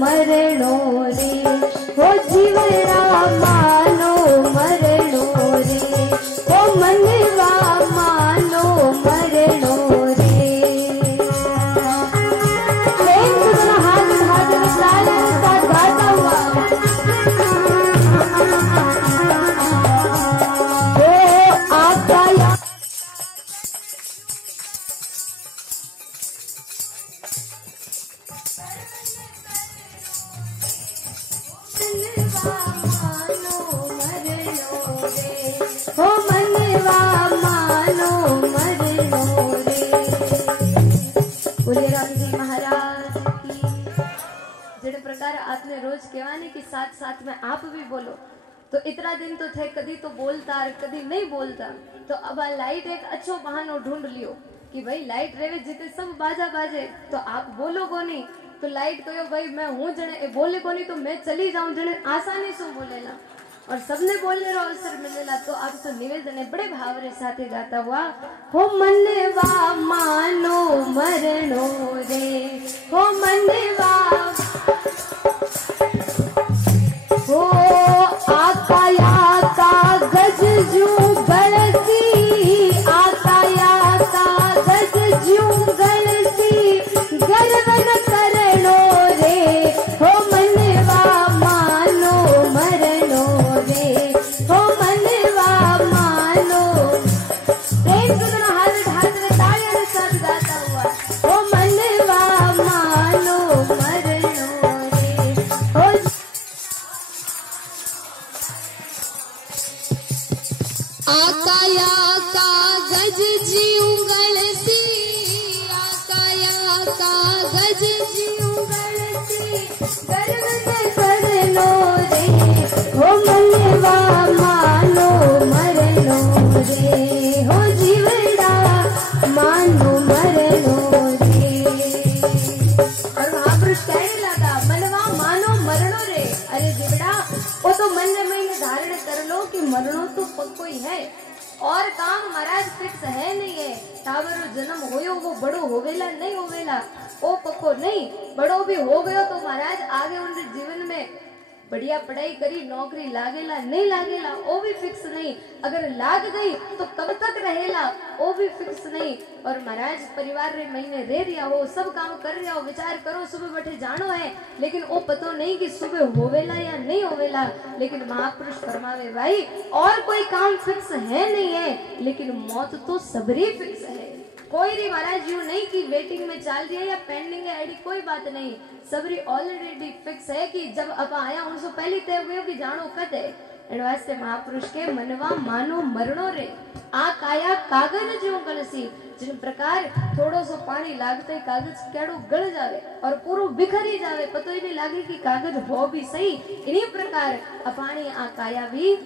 मरणो रे, हो जीवड़ा मानो मरणो रे, हो मनवा मानो मरणो रे। हाथ हाथ ताल के साथ गाता हुआ आपने रोज कहवाने की साथ साथ में आप भी बोलो। तो इतना दिन तो थे कभी तो बोलता और कभी नहीं बोलता, तो अब लाइट एक अच्छो बहानो ढूंढ लियो कि भाई लाइट रेवे जिते सब बाजा बाजे तो आप बोलो को नहीं। तो लाइट कहो भाई मैं हूँ जने बोले को नहीं तो मैं चली जाऊं जने आसानी से बोलेला और सबने बोलने रो अवसर मिलेला। तो आपसे निवेदन है बड़े भावरे साथे गाता हुआ, हो मनवा मानो मरणो रे, हो मनवा हो आकाया कागज जू गलती, आकाया कागज जू गलती, गर्व न करणो रे, हो मनवा मानो मरणो रे, हो मनवा मानो। प्रेम से दोनों हाथ हाथ में तालियों के साथ गाता हुआ, हो मनवा मानो मरणो रे, हो आकाया कागज जी उंगलसी, आकाया कागज जी उंगलसी, गर्व न करनो रे, हो मनवा मानो मरणो रे, हो जीवड़ा मानो मरणो रे। और महापुरुष कहने लगा मनवा मानो मरणो रे, अरे जीवड़ा वो तो मन में धारण कर लो कि मरणो तो पक्को ही है और काम महाराज फिक्स है नहीं है। तावरो जन्म होयो वो बड़ो होवेला नहीं होवेला ओ पक्को नहीं, बड़ो भी हो गयो तो महाराज आगे उनके जीवन में बढ़िया पढ़ाई करी नौकरी लागेला नहीं लागेला वो भी फिक्स नहीं, अगर लाग गई तो कब तक रहेला वो भी फिक्स नहीं। और महाराज परिवार रे महीने रह रिया हो, सब काम कर रिया हो, विचार करो सुबह बैठे जानो है लेकिन वो पतो नहीं कि सुबह होवेला या नहीं होवेला। लेकिन महापुरुष फरमावे भाई और कोई काम फिक्स है नहीं है, लेकिन मौत तो सबरी फिक्स है। कोई भी महाराज यूं नहीं कि वेटिंग में चल रही है या पेंडिंग है, ऐसी कोई बात नहीं, सबरी ऑलरेडी फिक्स है कि जब अब आया उनसे पहले तय हुए कि जानो कद है। एन वास्ते महापुरुष के मनवा मानो मरणो रे, आ काया कागज जो गलसी, जिन प्रकार थोड़ो सो पानी लागते कागज केड़ो गल जावे और पूरो बिखरी जावे, पतो ही नहीं लागे कि कागज हो भी सही, इन्हीं प्रकार पानी आ काया भी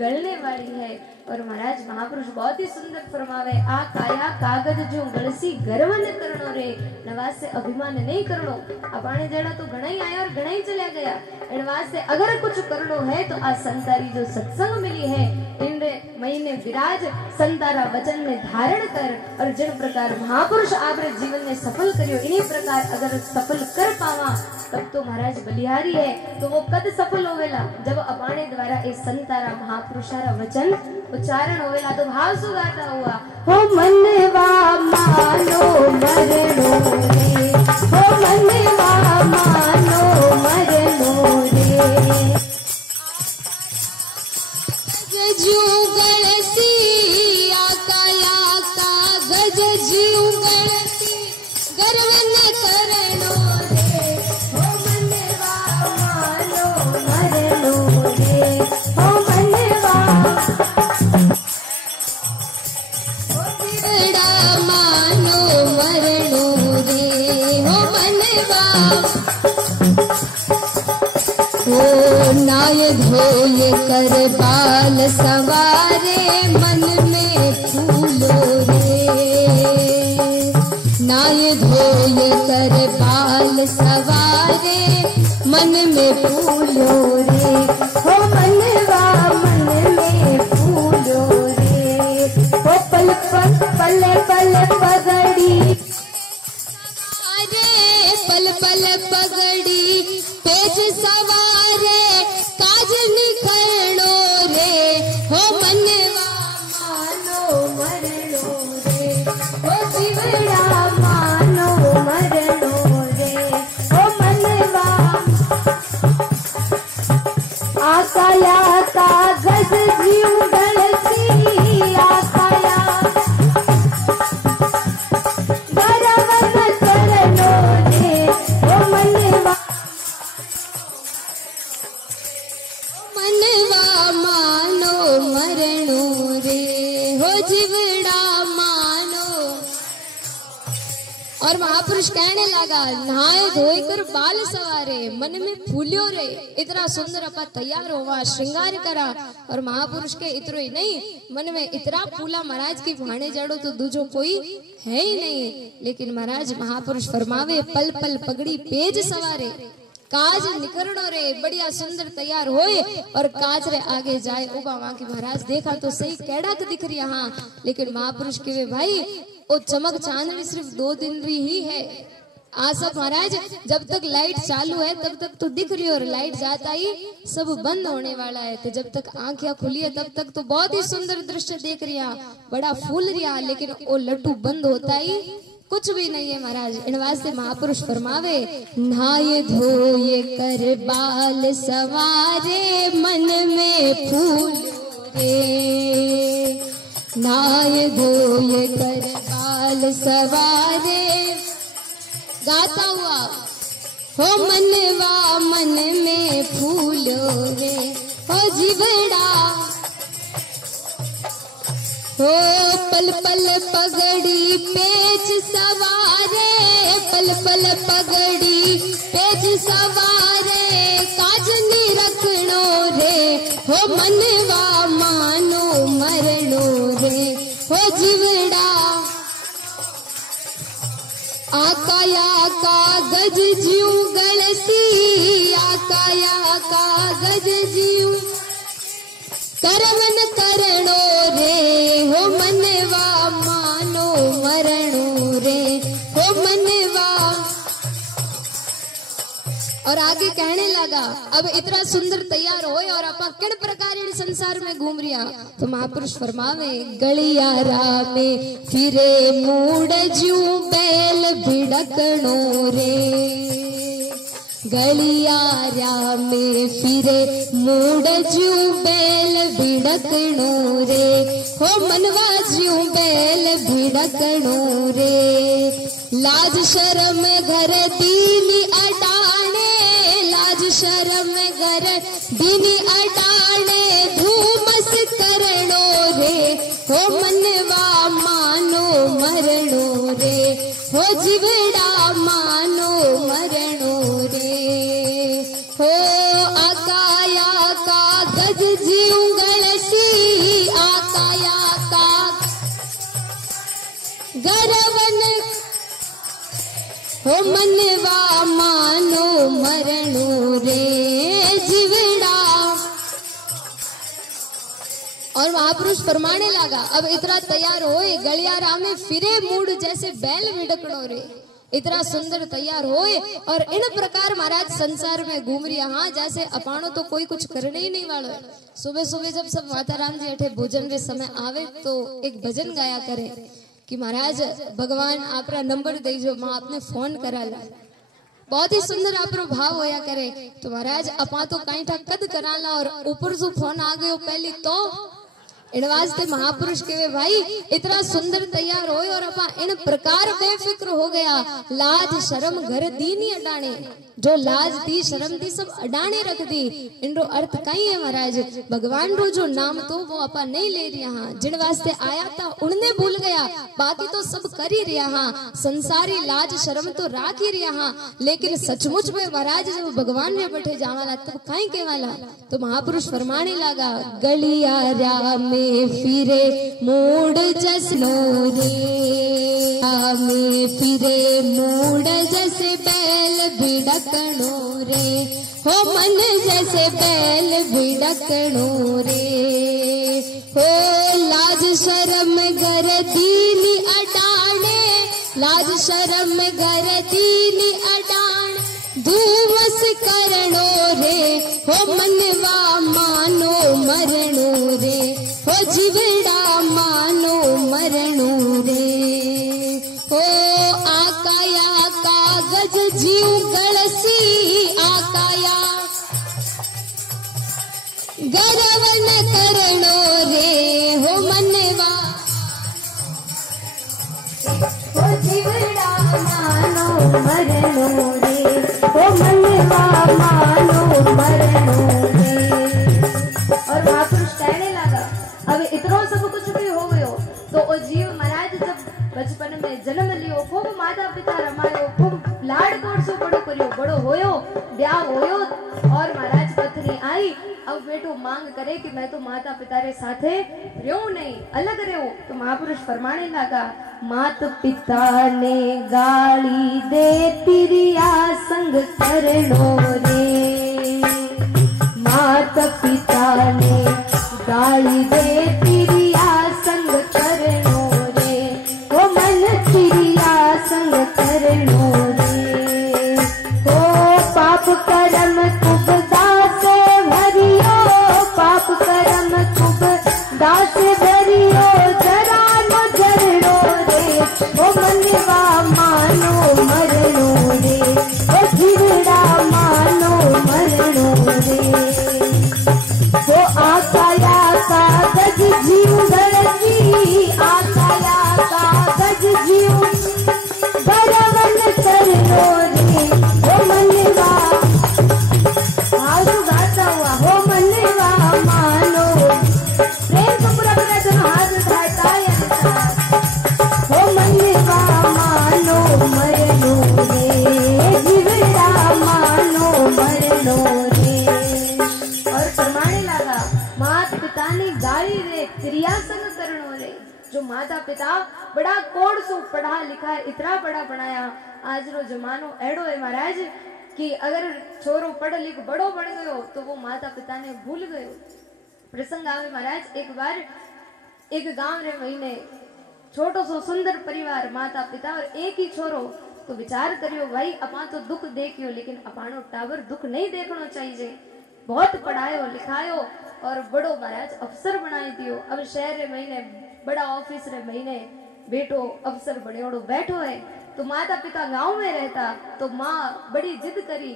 गलने वाली है। और महाराज महापुरुष बहुत ही सुंदर फरमावे, आ काया कागज जो गलसी गर्व न करनो रे, नवाज से अभिमान नहीं करनो। अपाने जेड़ा तो घणा ही आया और घणा ही चला गया, नवाज से अगर कुछ करनो है तो आ संतारी जो सत्संग मिली है इन महीने विराज संतारा वचन में धारण कर। और जिन प्रकार महापुरुष आपरे जीवन में सफल करियो इन्हीं प्रकार अगर सफल कर पावा तब तो महाराज बलिहारी है। तो वो कद सफल होवेला जब अपाने द्वारा इस संतारा महापुरुषारा वचन उच्चारण होवेला। तो भाव सुगाता हुआ, हो मनवा मानो मरणो रे, हो मनवा मानो मरणो रे, जू गलसी, आकाया कागज जू गलसी, गर्व न करणो रे, हो मनवा मानो मरणो रे, हो मनवा बड़ा मानो मरणो रे, हो मनवा हो नाय धोय कर बाल सवारे मन में फूलो रे, नाय धोय कर बाल सवारे मन में फूलो रे, हो मनवा मन में फूलो रे, हो पल पल पल पल पगड़ी, अरे पल पल पगड़ी पे जीव गलसी आकाया गरवन करनो रे ओ मनवा मानो मरणो रे हो जीवड़ा मानो। और महापुरुष कहने लगा नहाए धोई कर बाल सवारे मन में फूलियो रे इतना सुंदर अपा तैयार होवा श्रृंगार करा। और महापुरुष के इतरो ही नहीं मन में इतना फूला महाराज की भाने जड़ो तो दूजो कोई है ही नहीं। लेकिन महाराज महापुरुष फरमावे पल पल पगड़ी पेज सवारे काज निकरणो रे बढ़िया सुंदर तैयार होए और काज रे आगे जाए उबा वहां की महाराज देखा तो सही कैडक दिख रही हाँ। लेकिन महापुरुष के वे भाई वो चमक चांदनी सिर्फ 2 दिन री ही है। आशा महाराज जब तक लाइट चालू है तब तक तो दिख रही है और लाइट जाता ही सब बंद होने वाला है। तो जब तक आंखें खुली है तब तक तो बहुत ही सुंदर दृश्य देख रही है बड़ा फूल रहा। लेकिन वो लट्टू बंद होता ही कुछ भी नहीं है महाराज। इन वास्ते महापुरुष फरमावे नहाए धोए कर बाल सवारे मन में फूल रे नहाए धोए कर बाल सवारे गाता हुआ हो मनवा मन में फूलो रे हो जीवड़ा हो पल पल पगड़ी पेच सवारे पल पल पगड़ी पेच सवारे काज नी रखनो रे हो मनवा मानो मरणो रे हो जीवड़ा आकाया कागज जीव गलसी आकाया कागज जीव करवन करणो रे हो मनवा मानो मरणो रे हो मनवा। और आगे कहने लगा अब इतना सुंदर तैयार होए और अपा किन प्रकार इन संसार में घूम रिया। तो महापुरुष फरमावे गलियारा में फिरे मूड जू बैल भिड़कणो रे गलियारा में फिरे मूड जू बैल भिड़कणो रे हो मनवा जू बैल भिड़कणो रे लाज शर्म घर दीनी अडाने लाज शर्म घर दीनी अडाने धूमस करणो रे हो मनवा मानो मरणो रे हो जीवड़ा मानो मरणो रे हो आकाया कागज जीव गलसी आकाया का गरवन हो मनवा मानो मरणो रे जीवड़ा। और महापुरुष फरमाने लगा अब इतना तैयार होए गलियारा में फिरे मूड जैसे बैल भिड़कणो रे इतना सुंदर तैयार होए और इन प्रकार महाराज संसार में घूम रही हाँ जैसे अपाणो तो कोई कुछ करने ही नहीं वालो है। सुबह सुबह जब सब माताराम जी अठे भोजन रे समय आवे तो एक भजन गाया करे कि महाराज भगवान आपरा नंबर दे जो माँ आपने फोन करा ला बहुत ही सुंदर आपरो भाव होया करे। तो महाराज अपा तो कहीं ठा कद करा ला और ऊपर से फोन आ गयो पहली तो इन वास्ते महापुरुष के भाई इतना सुंदर तैयार होए और अपा इन प्रकार बेफिक्र हो गया लाज शर्म घर दी नहीं अडाने जो लाज दी शर्म दी सब अडाने रख दी। इनरो अर्थ कई है महाराज भगवान रो जो नाम तो वो अपा नहीं ले रहा हाँ जिन वास्ते आया था उनने भूल गया बाकी तो सब कर ही रहा हाँ संसारी लाज शर्म तो राख ही रहा हाँ। लेकिन सचमुच में महाराज जब भगवान में बैठे जावाला तब कहीं के वाला तो महापुरुष फरमाने लगा गलियारा में फिरे मूड जसनो रे में फिरे मूड जैसे बैल भिड़कणो रे हो मन जैसे बैल भिड़कणो रे हो लाज शर्म घर दीनी अडाने लाज शर्म घर दीनी अडान धूमस करणो रे हो मनवा मानो मरणो रे हो जीवड़ा मानो मरणो रे हो आकाया कागज जीव गलसी आकाया गरवन करणो मरणो रे ओ मनवा मानो मरणो रे। और महापुरुष कहने लगा अब इतना सब कुछ भी हो गयो तो ओ जीव महाराज जब बचपन में जन्म लियो खूब माता पिता रमायो खूब लाड कोड़ सो बड़ो करियो बड़ो होयो ब्याह होयो और महाराज पत्नी आई अब बेटो मांग करे कि मैं तो माता पिता रे साथे रहूं नहीं अलग रहूं तो महापुरुष फरमाने लगा मात पिता ने गाली दे तिरिया संग करनो रे मात पिता ने गाली दे तिरिया संग करनो रे ओ मन तिरिया संग करनो रे ओ पाप कर्म कुब दास भरियो पाप कर्म कुब दास भरियो जरा न जरणो रे ओ मनवा मानो मरणो रे ओ जीवड़ा मानो मरणो रे वो आकाया कागज जीव धरती आकाया कागज जीव बरवन करनो रे ओ मनवा आजू गाता हुआ हो मनवा मानो प्रेम को पूरा पूरा दोनों हाथ उठाता है हो मनवा मानो मरणो रे जीवड़ा मानो मरणो रे। और फरमाने लगा माता पिता ने गाली रे क्रिया संग करनो रे जो माता पिता बड़ा कोड़ सो पढ़ा लिखा इतना बड़ा बनाया आज रो जमानो एड़ो है महाराज कि अगर छोरो पढ़ लिख बड़ो बन गयो तो वो माता पिता ने भूल गयो। प्रसंग आवे महाराज एक बार एक गांव रे महीने छोटो सो सुंदर परिवार माता पिता और एक ही छोरो तो विचार करियो भाई अपा तो दुख देखियो लेकिन अपानो टावर दुख नहीं देखना चाहिए बहुत पढ़ायो लिखायो और बड़ो महाराज अफसर बनाई दियो अब शहर रे महीने बड़ा ऑफिस रे महीने बेटो अफसर बड़े बैठो है तो माता पिता गांव में रहता तो माँ बड़ी जिद करी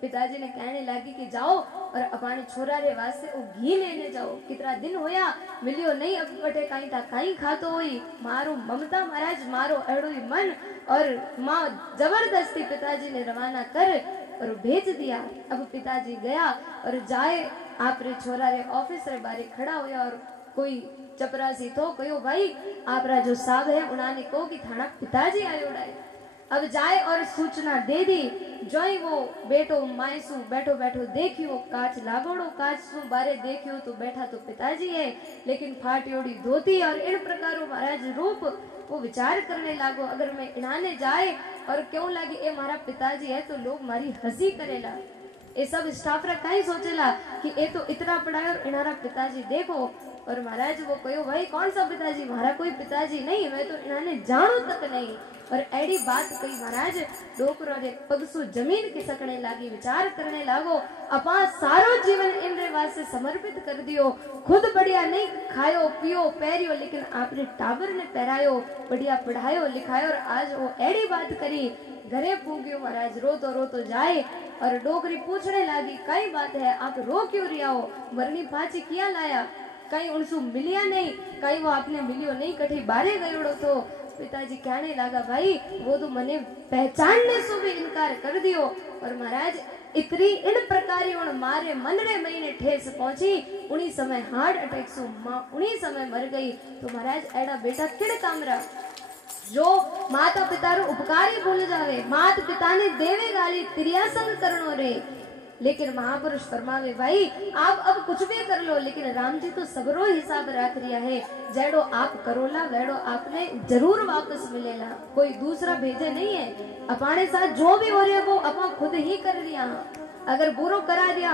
पिताजी ने कहने लगी कि जाओ और अपने छोरा रे वास्ते वो घी लेने जाओ कितना दिन होया मिलियो नहीं अब बटे कहीं था कहीं खातो हुई मारो ममता महाराज मारो एड़ो ही मन और माँ जबरदस्ती पिताजी ने रवाना कर और भेज दिया। अब पिताजी गया और जाए आप रे छोरा रे ऑफिस रे बारे खड़ा होया और कोई चपरासी तो कहो भाई आप रा जो साहब है उन्होंने कहो कि थाना पिताजी आयोड़ा है। अब जाए और सूचना दे दी जो वो बेटो मायसू बैठो बैठो देखियो कांच लागोड़ो कांच सु बारे देखियो तो बैठा तो पिताजी है लेकिन फाटियोड़ी धोती और इन प्रकारों महाराज रूप वो विचार करने लागो अगर मैं इन्हाने जाए और क्यों लगे ये हमारा पिताजी है तो लोग मारी हंसी करेला ये सब स्टाफ रा कहीं सोचेला कि ये तो इतना पढ़ाया और इनारा पिताजी देखो और महाराज वो कहो भाई कौन सा पिताजी हमारा कोई पिताजी नहीं मैं तो इन्होंने जानो तक नहीं और एडी बात कही महाराज डोकरो रे पगसु जमीन की सकने लागी विचार करने लागो अपा सारो जीवन इनरे वास्ते समर्पित कर दियो खुद बढ़िया नहीं खायो पियो पैरियो लेकिन आपने टाबर ने पहरायो बढ़िया पढ़ायो लिखायो और आज वो एडी बात करी घरे पूगियो महाराज रो तो जाए और डोकरी पूछने लागी कई बात है आप रो क्यों रिया हो मरनी पाची किया लाया कहीं उनसु मिलिया नहीं कहीं वो आपने मिलियो नहीं कठी बारे गयोड़ो तो पिताजी कहने लगा भाई वो तो मने पहचानने से भी इनकार कर दियो और महाराज इतनी इन प्रकार मारे मन रे महीने ठेस पहुंची उन्हीं समय हार्ट अटैक सु मां उन्हीं समय मर गई तो महाराज एड़ा बेटा किड़ कामरा जो माता पिता रो उपकार ही भूल जावे माता पिता ने देवे गाली त्रियासंग करनो रे लेकिन महापुरुष फरमावे भाई आप अब कुछ भी कर लो लेकिन राम जी तो सबरो हिसाब रख रिया है जेड़ो आप करोला वेड़ो आपने जरूर वापस मिलेला कोई दूसरा भेजे नहीं है अपने साथ जो भी हो रहा वो अपन खुद ही कर रिया अगर बुरो करा दिया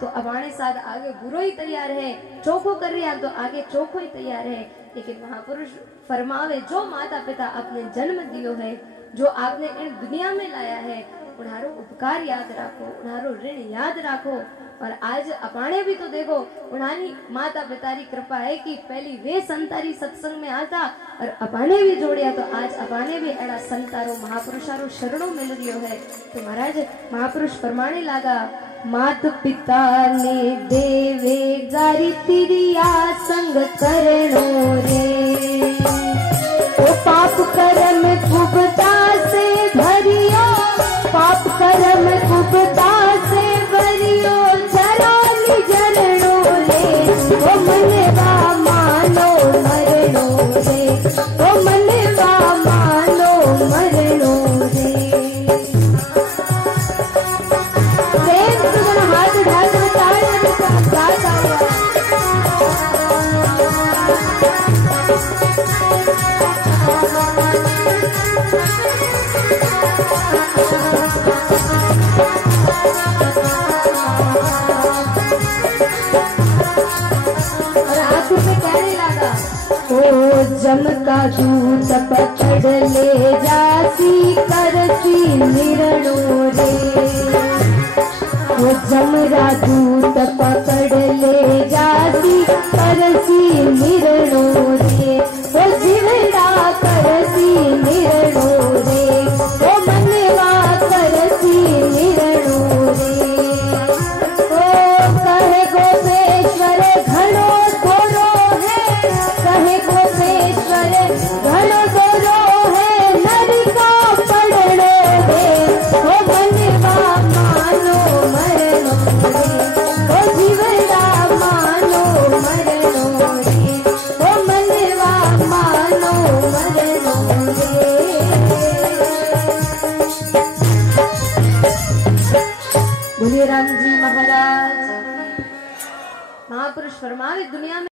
तो अपने साथ आगे बुरो ही तैयार है चोखो कर रिया तो आगे चोखो ही तैयार है लेकिन महापुरुष फरमावे जो माता पिता आपने जन्म दियो है जो आपने इन दुनिया में लाया है उन्हारो उपकार याद राखो उन्हारो ऋण याद राखो और आज अपाने भी तो देखो उन्हानी माता पिता की कृपा है कि पहली वे संतारी सत्संग में आता और अपाने भी जोड़िया तो आज अपाने भी एड़ा संतारो महापुरुषारो शरणों मिल रियो है तो महाराज महापुरुष फरमाने लगा मात पिता ने देवे गारी तिरिया संग करणो रे ओ पाप कर्म कुबता से भरियो दूत पकड़ ले जासी करसी निरणो रे। वो जमरा दूत पकड़ ले जासी करसी निरणो रे। वो जीवड़ा करसी निरणो रे। वो मनवा करसी निरणो रे। ओ कहे गोपेश्वर घणो थोरो है, कहे गोपेश्वर घणो थोरो है, नरका पड़नो रे। ओ मनवा मानो मरणो रे। ओ जीवड़ा मानो मरणो रे। ओ मनवा मानो मरणो रे। बोलिए राम जी महाराज। महापुरुष फरमावे दुनिया में